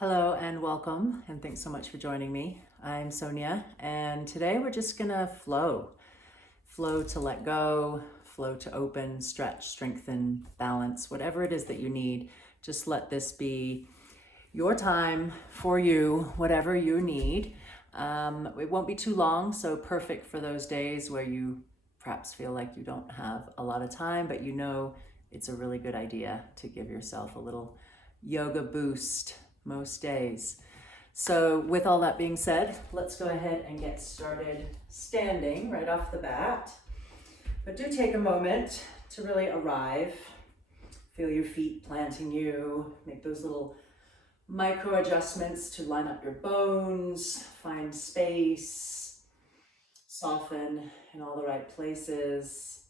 Hello and welcome, and thanks so much for joining me. I'm Sonia, and today we're just gonna flow. Flow to let go, flow to open, stretch, strengthen, balance, whatever it is that you need. Just let this be your time for you, whatever you need. It won't be too long, so perfect for those days where you perhaps feel like you don't have a lot of time, but you know it's a really good idea to give yourself a little yoga boost most days. So with all that being said, let's go ahead and get started standing right off the bat. But do take a moment to really arrive. Feel your feet planting you. Make those little micro adjustments to line up your bones, find space, soften in all the right places,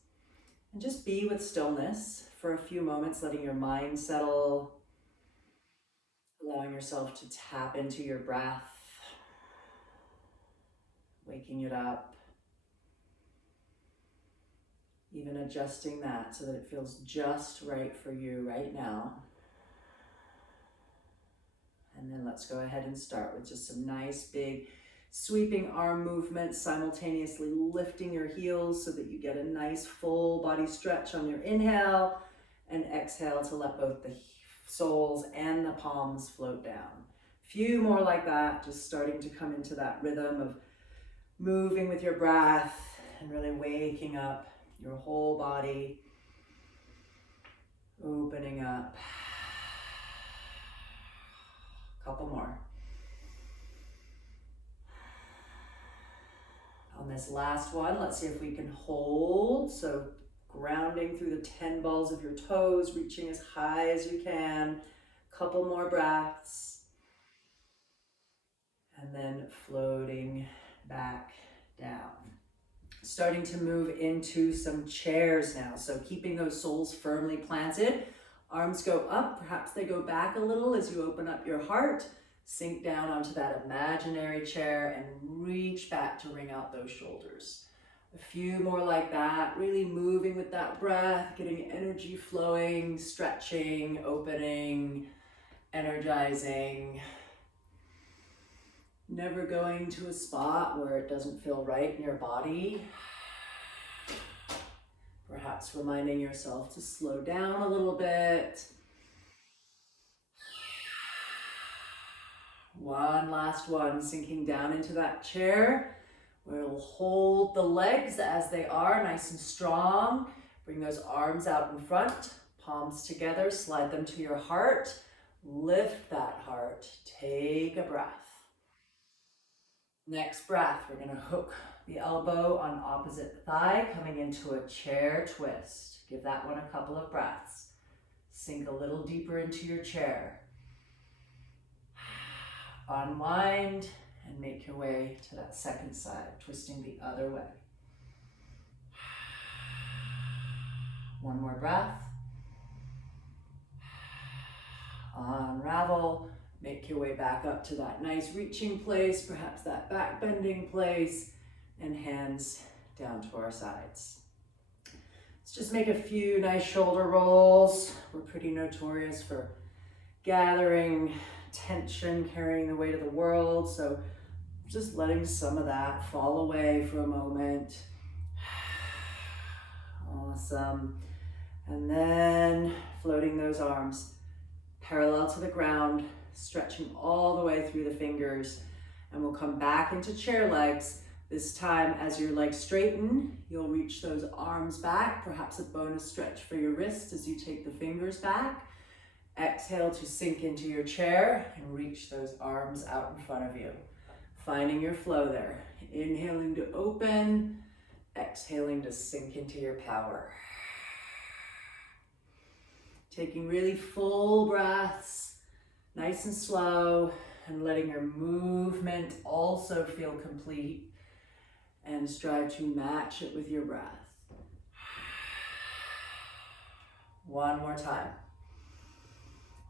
and just be with stillness for a few moments, letting your mind settle, allowing yourself to tap into your breath, waking it up, even adjusting that so that it feels just right for you right now. And then let's go ahead and start with just some nice big sweeping arm movements, simultaneously lifting your heels so that you get a nice full body stretch on your inhale, and exhale to let both the soles and the palms float down. Few more like that, just starting to come into that rhythm of moving with your breath and really waking up your whole body, opening up. Couple more. On this last one, let's see if we can hold. So grounding through the 10 balls of your toes, reaching as high as you can. Couple more breaths. And then floating back down. Starting to move into some chairs now. So keeping those soles firmly planted. Arms go up, perhaps they go back a little as you open up your heart. Sink down onto that imaginary chair and reach back to wring out those shoulders. A few more like that, really moving with that breath, getting energy flowing, stretching, opening, energizing. Never going to a spot where it doesn't feel right in your body. Perhaps reminding yourself to slow down a little bit. One last one, sinking down into that chair. We'll hold the legs as they are, nice and strong. Bring those arms out in front, palms together, slide them to your heart. Lift that heart, take a breath. Next breath, we're gonna hook the elbow on opposite thigh, coming into a chair twist. Give that one a couple of breaths. Sink a little deeper into your chair. Unwind and make your way to that second side, twisting the other way. One more breath. Unravel, make your way back up to that nice reaching place, perhaps that back bending place, and hands down to our sides. Let's just make a few nice shoulder rolls. We're pretty notorious for gathering tension, carrying the weight of the world, so just letting some of that fall away for a moment. Awesome. And then floating those arms parallel to the ground, stretching all the way through the fingers, and we'll come back into chair legs. This time, as your legs straighten, you'll reach those arms back, perhaps a bonus stretch for your wrist as you take the fingers back. Exhale to sink into your chair and reach those arms out in front of you. Finding your flow there. Inhaling to open, exhaling to sink into your power. Taking really full breaths, nice and slow, and letting your movement also feel complete, and strive to match it with your breath. One more time.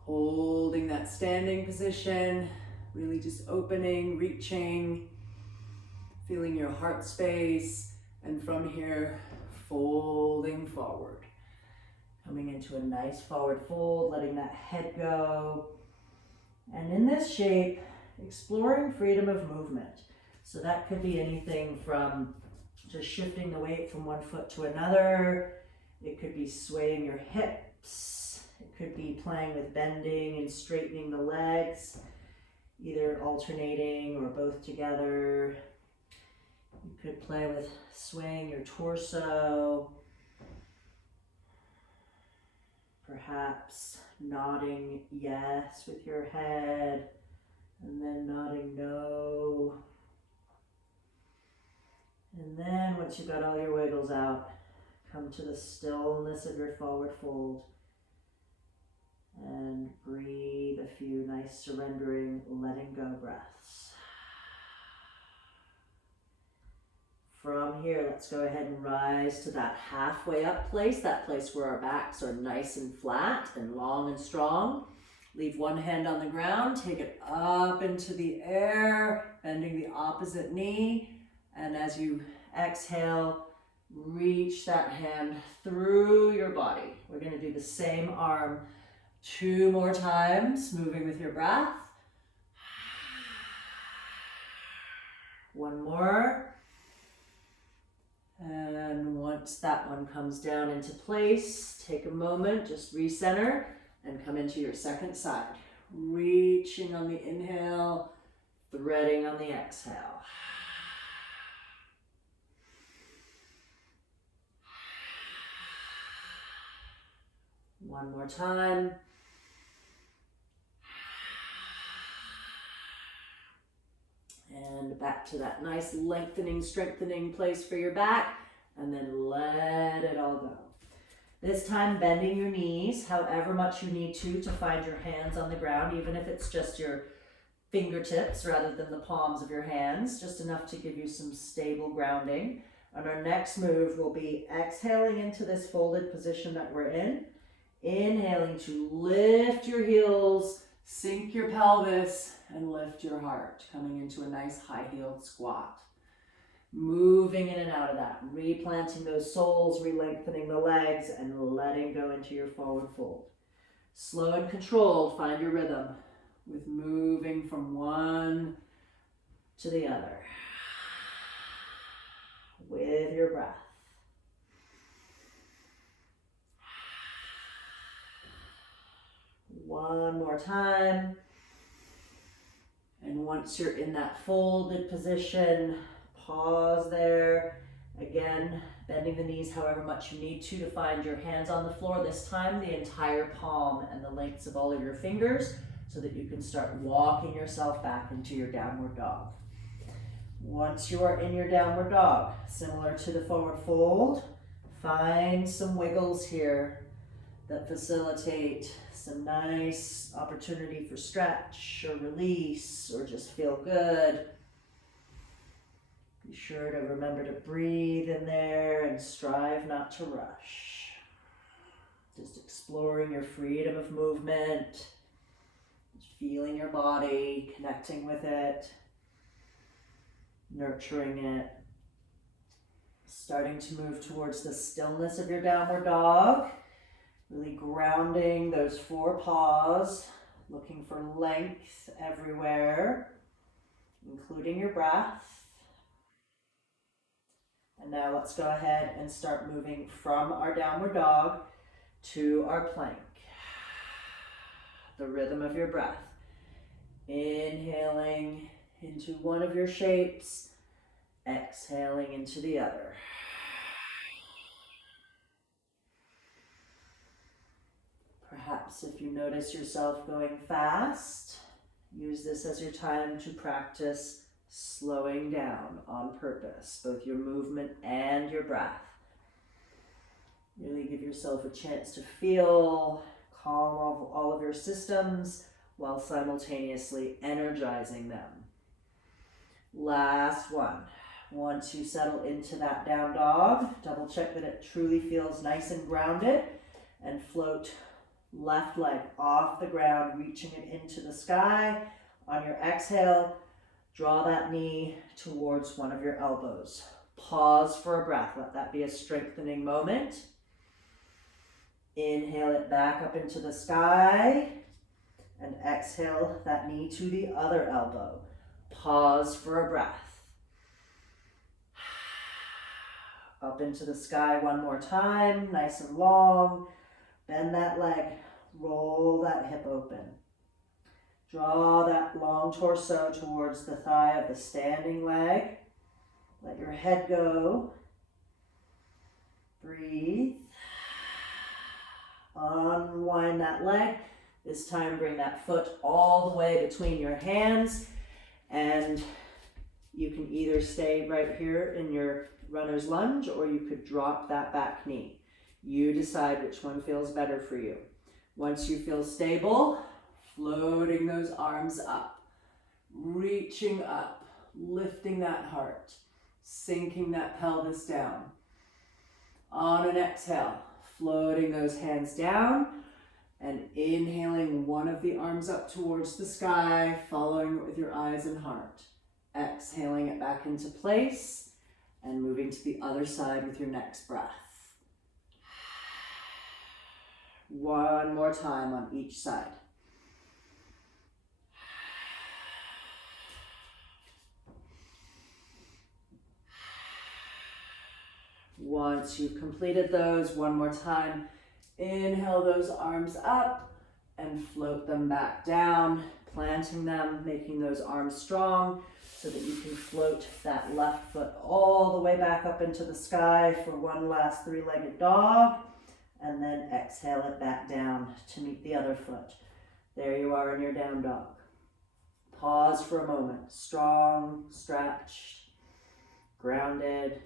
Holding that standing position, really just opening, reaching, feeling your heart space, and from here, folding forward. Coming into a nice forward fold, letting that head go, And in this shape, exploring freedom of movement. So that could be anything from just shifting the weight from one foot to another. It could be swaying your hips. It could be playing with bending and straightening the legs, either alternating or both together. You could play with swaying your torso, perhaps nodding yes with your head, and then nodding no. And then once you've got all your wiggles out, come to the stillness of your forward fold and breathe a few nice surrendering, letting go breaths. From here, let's go ahead and rise to that halfway up place, that place where our backs are nice and flat and long and strong. Leave one hand on the ground, take it up into the air, bending the opposite knee. And as you exhale, reach that hand through your body. We're going to do the same arm 2 more times, moving with your breath. 1 more. And once that one comes down into place, take a moment, just recenter and come into your second side. Reaching on the inhale, threading on the exhale. One more time. And back to that nice lengthening, strengthening place for your back, and then let it all go. This time bending your knees however much you need to find your hands on the ground, even if it's just your fingertips rather than the palms of your hands, just enough to give you some stable grounding. And our next move will be exhaling into this folded position that we're in, inhaling to lift your heels, sink your pelvis, and lift your heart, coming into a nice high-heeled squat. Moving in and out of that, replanting those soles, re-lengthening the legs, and letting go into your forward fold. Slow and controlled, find your rhythm with moving from one to the other with your breath. One more time. And once you're in that folded position, pause there. Again, bending the knees however much you need to find your hands on the floor. This time, the entire palm and the lengths of all of your fingers so that you can start walking yourself back into your downward dog. Once you are in your downward dog, similar to the forward fold, find some wiggles here that facilitate some nice opportunity for stretch or release or just feel good. Be sure to remember to breathe in there and strive not to rush. Just exploring your freedom of movement, just feeling your body, connecting with it, nurturing it. Starting to move towards the stillness of your downward dog. Really grounding those 4 paws, looking for length everywhere, including your breath. And now let's go ahead and start moving from our downward dog to our plank. The rhythm of your breath. Inhaling into one of your shapes, exhaling into the other. Perhaps if you notice yourself going fast, use this as your time to practice slowing down on purpose, both your movement and your breath. Really give yourself a chance to feel, calm all of your systems while simultaneously energizing them. Last one. Once you settle into that down dog, double check that it truly feels nice and grounded, and float left leg off the ground, reaching it into the sky. On your exhale, draw that knee towards one of your elbows. Pause for a breath. Let that be a strengthening moment. Inhale it back up into the sky, and exhale that knee to the other elbow. Pause for a breath. Up into the sky one more time, nice and long. Bend that leg, roll that hip open. Draw that long torso towards the thigh of the standing leg. Let your head go. Breathe. Unwind that leg. This time bring that foot all the way between your hands, and you can either stay right here in your runner's lunge or you could drop that back knee. You decide which one feels better for you. Once you feel stable, floating those arms up, reaching up, lifting that heart, sinking that pelvis down. On an exhale, floating those hands down and inhaling one of the arms up towards the sky, following it with your eyes and heart. Exhaling it back into place and moving to the other side with your next breath. One more time on each side. Once you've completed those, one more time, inhale those arms up and float them back down, planting them, making those arms strong so that you can float that left foot all the way back up into the sky for one last three-legged dog, and then exhale it back down to meet the other foot. There you are in your down dog. Pause for a moment, strong, stretched, grounded.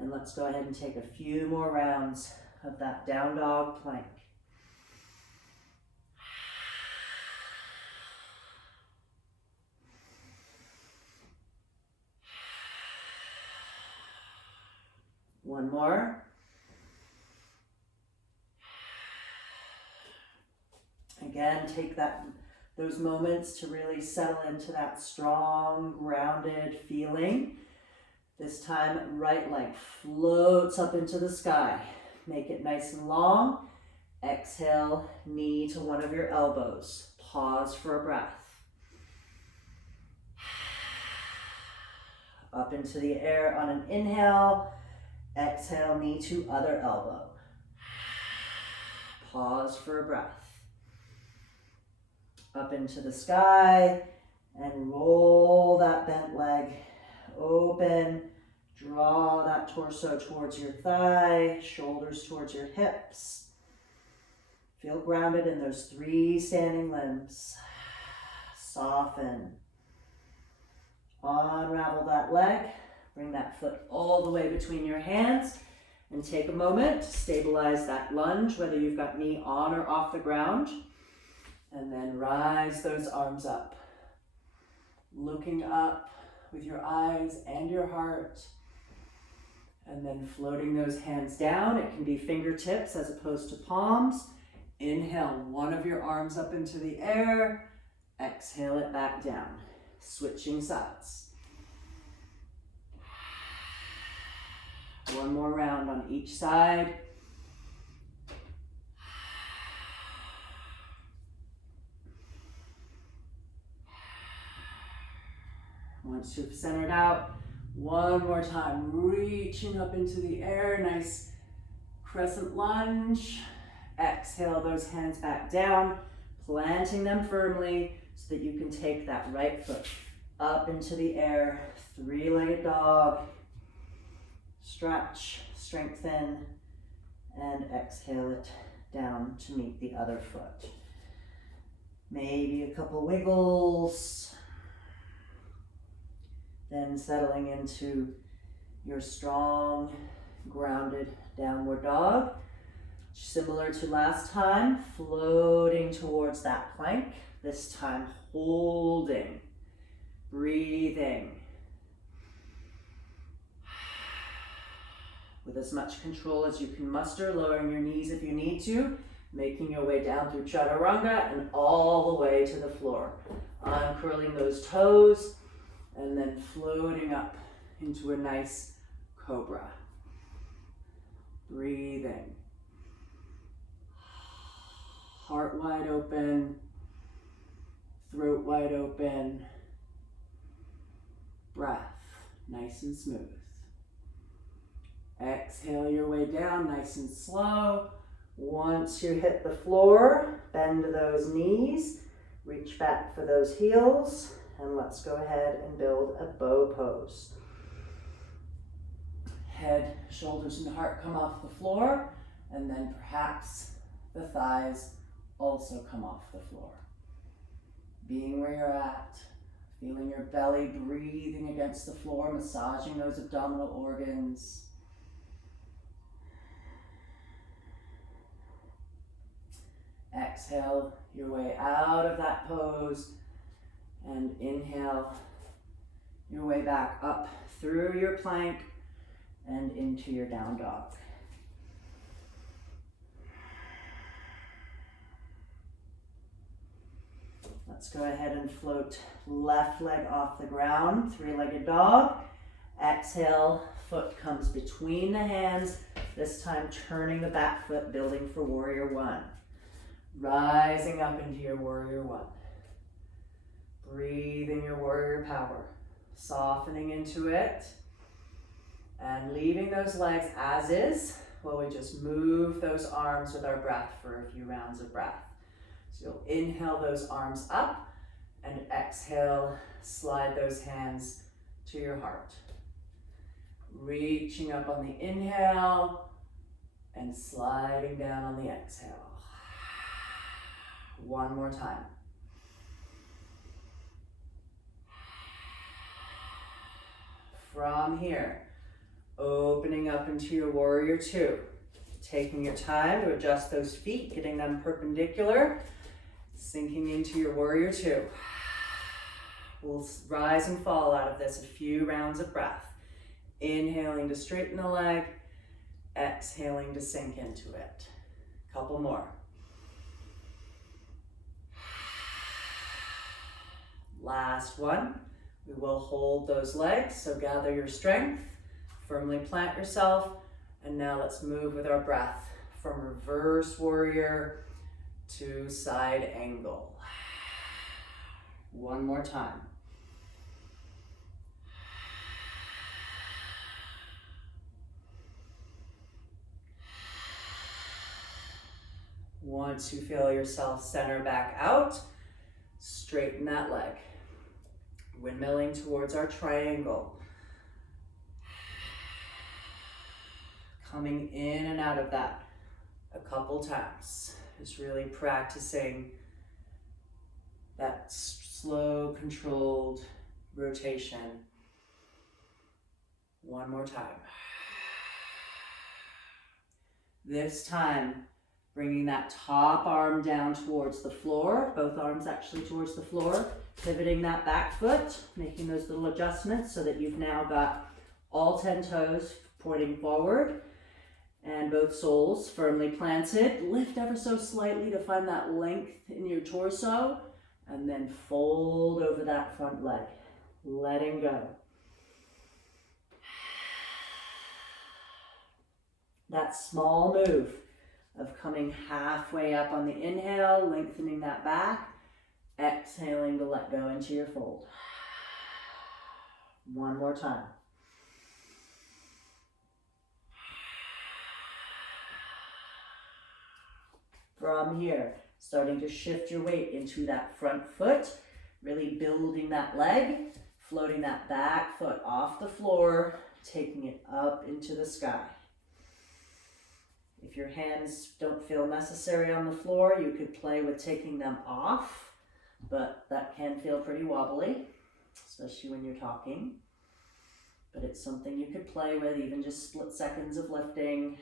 And let's go ahead and take a few more rounds of that down dog plank. One more. Again, take those moments to really settle into that strong, grounded feeling. This time, right leg floats up into the sky. Make it nice and long. Exhale, knee to one of your elbows. Pause for a breath. Up into the air on an inhale. Exhale, knee to other elbow. Pause for a breath. Up into the sky and roll that bent leg open. Draw that torso towards your thigh, shoulders towards your hips. Feel grounded in those three standing limbs. Soften. Unravel that leg. Bring that foot all the way between your hands and take a moment to stabilize that lunge, whether you've got knee on or off the ground. And then rise those arms up. Looking up with your eyes and your heart. And then floating those hands down. It can be fingertips as opposed to palms. Inhale one of your arms up into the air. Exhale it back down. Switching sides. One more round on each side. Once you've centered out, one more time, reaching up into the air, nice crescent lunge. Exhale those hands back down, planting them firmly so that you can take that right foot up into the air, three-legged dog. Stretch, strengthen, and exhale it down to meet the other foot. Maybe a couple wiggles. Then settling into your strong, grounded downward dog. Similar to last time, floating towards that plank. This time holding, breathing. With as much control as you can muster, lowering your knees if you need to, making your way down through chaturanga and all the way to the floor. Uncurling those toes and then floating up into a nice cobra. Breathing. Heart wide open. wide open. Breath, nice and smooth. Exhale your way down, nice and slow. Once you hit the floor, bend those knees, reach back for those heels, and let's go ahead and build a bow pose. Head, shoulders, and heart come off the floor, and then perhaps the thighs also come off the floor. Being where you're at, feeling your belly breathing against the floor, massaging those abdominal organs. Exhale your way out of that pose, and inhale your way back up through your plank and into your down dog. Let's go ahead and float left leg off the ground, three-legged dog. Exhale, foot comes between the hands, this time turning the back foot, building for warrior one. Rising up into your warrior one. Breathing your warrior power, softening into it, and leaving those legs as is while we just move those arms with our breath for a few rounds of breath. So you'll inhale those arms up, and exhale, slide those hands to your heart. Reaching up on the inhale, and sliding down on the exhale. One more time. From here, opening up into your warrior two. Taking your time to adjust those feet, getting them perpendicular, sinking into your warrior two. We'll rise and fall out of this a few rounds of breath. Inhaling to straighten the leg, exhaling to sink into it. Couple more. Last one. We will hold those legs, so gather your strength, firmly plant yourself, and now let's move with our breath from reverse warrior to side angle. One more time. Once you feel yourself center back out, straighten that leg. Windmilling towards our triangle. Coming in and out of that a couple times. Just really practicing that slow, controlled rotation. One more time. This time, bringing that top arm down towards the floor, both arms actually towards the floor, pivoting that back foot, making those little adjustments so that you've now got all 10 toes pointing forward and both soles firmly planted. Lift ever so slightly to find that length in your torso, and then fold over that front leg, letting go. That small move of coming halfway up on the inhale, lengthening that back, exhaling to let go into your fold. One more time. From here, starting to shift your weight into that front foot, really building that leg, floating that back foot off the floor, taking it up into the sky. If your hands don't feel necessary on the floor, you could play with taking them off, but that can feel pretty wobbly, especially when you're talking. But it's something you could play with, even just split seconds of lifting.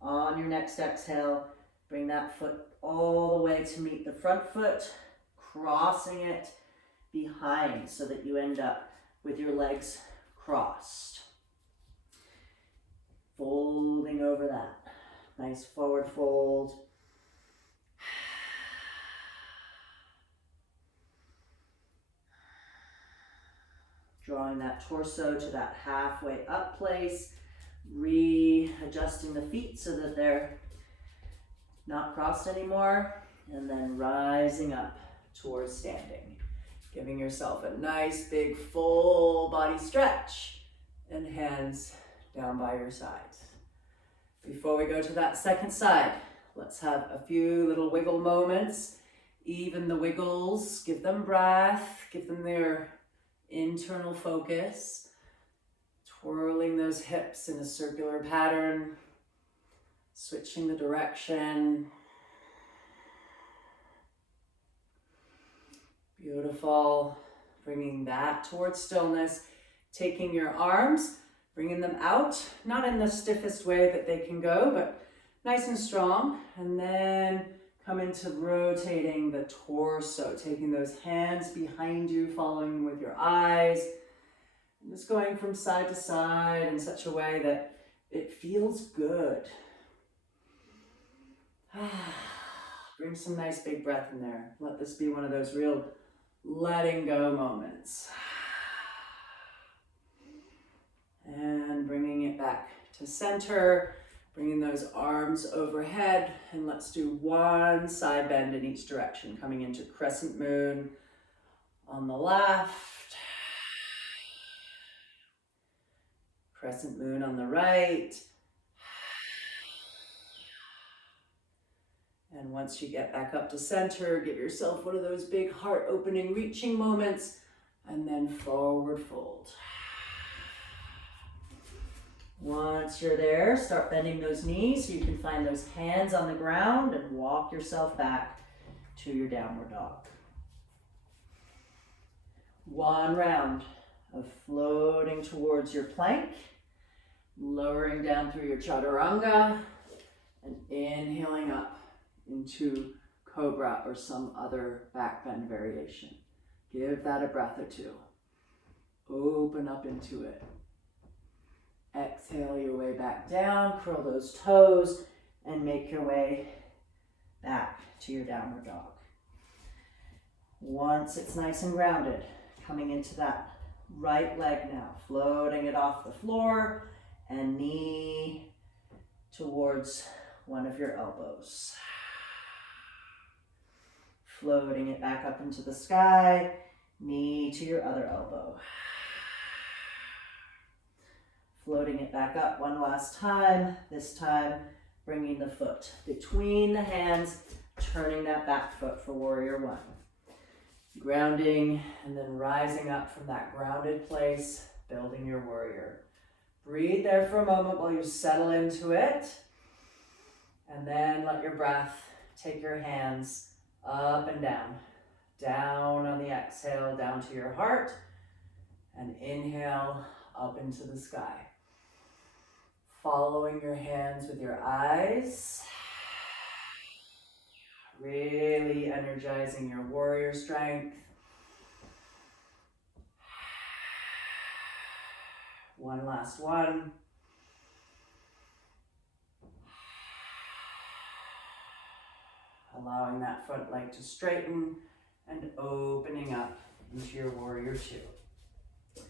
On your next exhale, bring that foot all the way to meet the front foot, crossing it behind so that you end up with your legs crossed. Folding over that. Nice forward fold. Drawing that torso to that halfway up place. Readjusting the feet so that they're not crossed anymore. And then rising up towards standing. Giving yourself a nice big full body stretch and hands down by your sides. Before we go to that second side, let's have a few little wiggle moments. Even the wiggles, give them breath, give them their internal focus. Twirling those hips in a circular pattern, switching the direction. Beautiful. Bringing that towards stillness. Taking your arms, bringing them out, not in the stiffest way that they can go, but nice and strong. And then come into rotating the torso, taking those hands behind you, following with your eyes. And just going from side to side in such a way that it feels good. Bring some nice big breath in there. Let this be one of those real letting go moments. And bringing it back to center, bringing those arms overhead, and let's do one side bend in each direction, coming into crescent moon on the left, crescent moon on the right. And once you get back up to center, give yourself one of those big heart opening, reaching moments, and then forward fold. Once you're there, start bending those knees so you can find those hands on the ground and walk yourself back to your downward dog. One round of floating towards your plank, lowering down through your chaturanga, and inhaling up into cobra or some other back bend variation. Give that a breath or two. Open up into it. Exhale your way back down, curl those toes, and make your way back to your downward dog. Once it's nice and grounded, coming into that right leg now, floating it off the floor and knee towards one of your elbows. Floating it back up into the sky, knee to your other elbow. Floating it back up one last time, this time bringing the foot between the hands, turning that back foot for warrior one. Grounding and then rising up from that grounded place, building your warrior. Breathe there for a moment while you settle into it. And then let your breath take your hands up and down. Down on the exhale, down to your heart. And inhale up into the sky. Following your hands with your eyes. Really energizing your warrior strength. One last one. Allowing that front leg to straighten and opening up into your warrior two.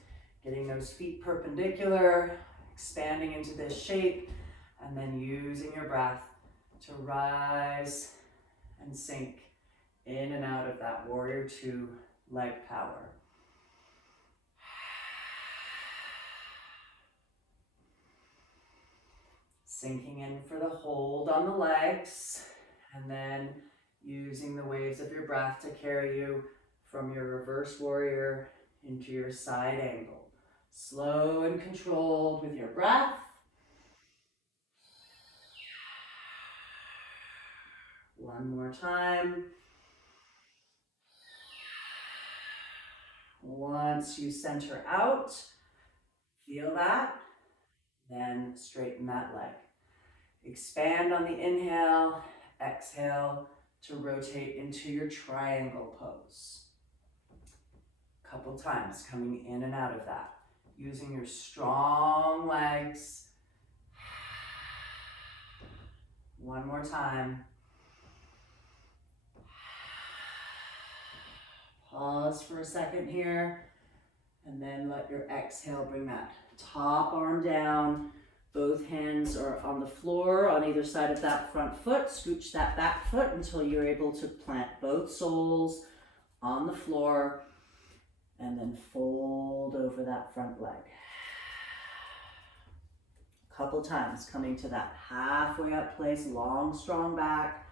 Getting those feet perpendicular, expanding into this shape, and then using your breath to rise and sink in and out of that warrior two leg power. Sinking in for the hold on the legs, and then using the waves of your breath to carry you from your reverse warrior into your side angle. Slow and controlled with your breath. One more time. Once you center out, feel that, then straighten that leg. Expand on the inhale, exhale to rotate into your triangle pose. A couple times coming in and out of that. Using your strong legs. One more time. Pause for a second here, and then let your exhale bring that top arm down, Both hands are on the floor on either side of that front foot. Scooch that back foot until you're able to plant both soles on the floor and then fold over that front leg. A couple times, coming to that halfway up place, long, strong back.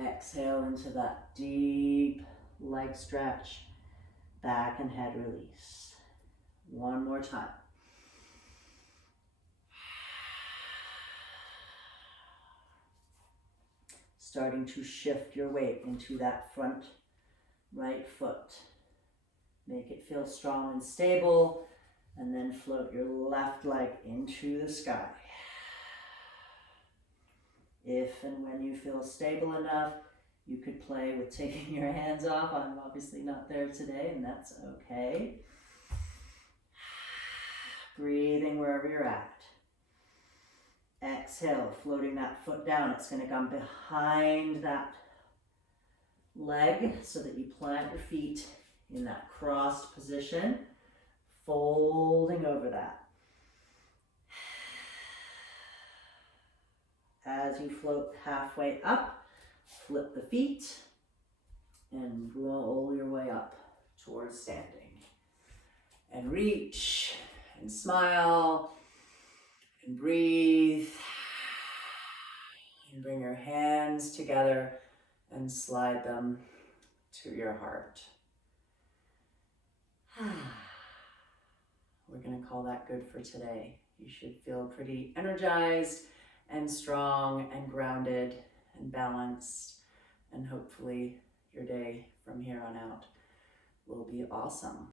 Exhale into that deep leg stretch, back and head release. One more time. Starting to shift your weight into that front right foot. Make it feel strong and stable, and then float your left leg into the sky. If and when you feel stable enough, you could play with taking your hands off. I'm obviously not there today, and that's okay. Breathing wherever you're at. Exhale, floating that foot down. It's going to come behind that leg so that you plant your feet in that crossed position, folding over that. As you float halfway up, flip the feet and roll your way up towards standing. And reach and smile and breathe. And bring your hands together and slide them to your heart. We're going to call that good for today. You should feel pretty energized and strong and grounded and balanced, and hopefully your day from here on out will be awesome.